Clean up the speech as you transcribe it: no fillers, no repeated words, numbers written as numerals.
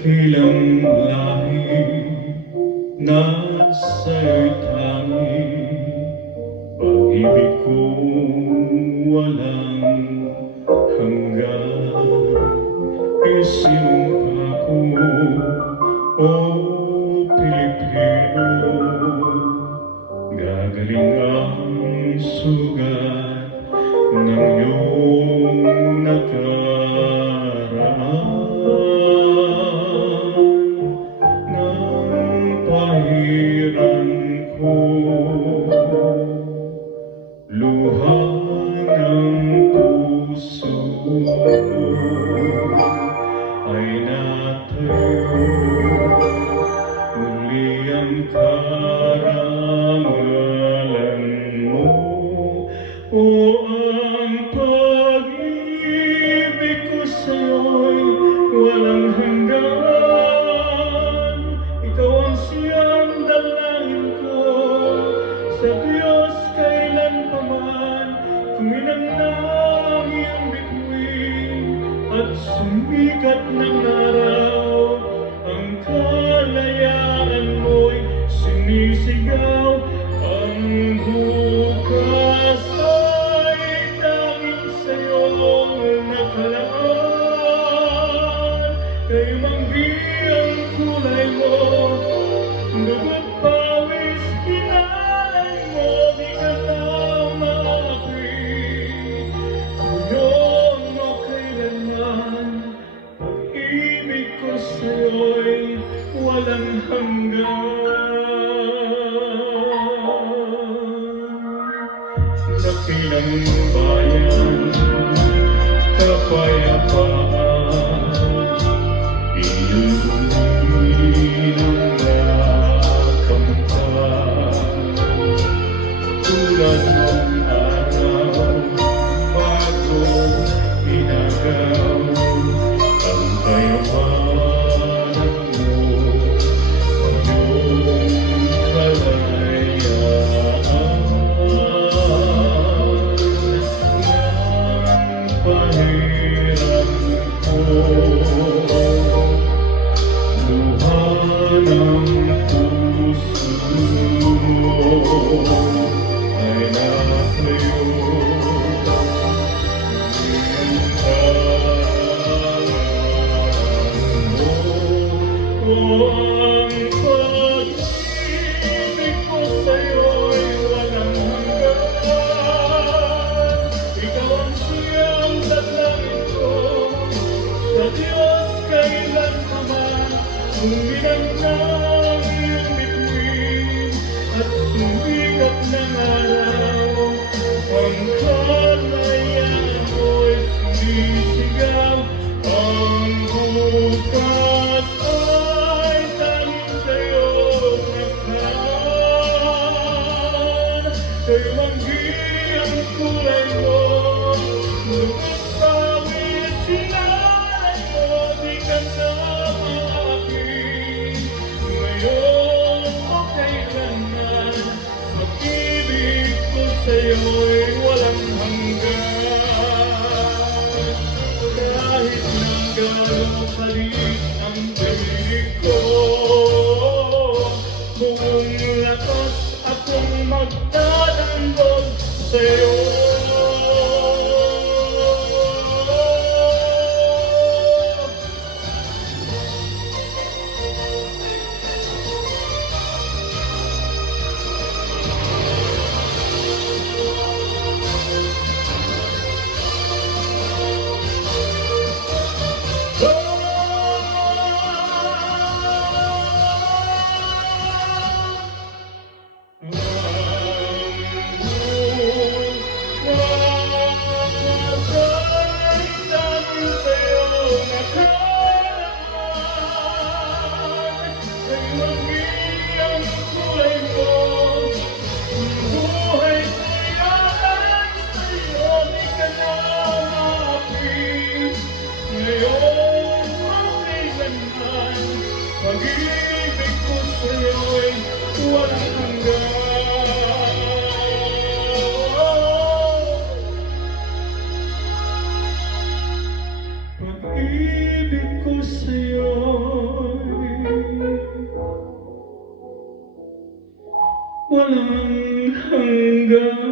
dakilang lahi na sa'yo'y tangi, pag-ibig kong walang hanggan. Isinumpa ko, o Pilipino, gagaling ang sugat ng iyong nakaraan. Nang pahiran ko luha ng puso ay natayo muli ang karangalan mo. O ang pag-ibig ko sa'yo'y walang hanggan. Ikaw ang siyang dalangin ko sa Diyos kailanpaman. Kuminang na ang iyong bituin at sumikat ng araw. Ang kalayaan mo'y sinisigaw. Ang bukas ay tanging sa'yong nakalaan. Kay manggi ang kulay mo, dugo't pawis kinalay mo, di ka na maapi. Ngayon o kailanman, pag-ibig ko sa'yo'y walang hanggan. Dakilang bayan, kapayapaan, iyon ang nakamtan. Tulad ng araw, bago inagaw, ang kayawanan mo, ang iyong kalayaan. Nang pahiram ko luha ng puso ay natayo ang karangalan mo. O ang pag-ibig ko sa'yo'y walang hanggan. Ikaw ang siyang dalangin ko sa Diyos kailanpaman. Kuminang na ang iyong bituin at sumikat ng araw. Ang kalayaan mo'y sumisigaw. Ang bukas ay tanging sa'yong nakaraan. Kay manggi ang kulay mo, dugo't pawis sinalay mo, di ka na maapi. Ngayon o kailanman, pag-ibig ko sa'yo'y walang hanggan. Kahit nang gano'ng kalit ang pag-ibig ko, buong lakas akong magdadambog sa'yo. Pag-ibig ko sa'yo'y walang hanggan. Pag-ibig ko sa'yo walang hanggan.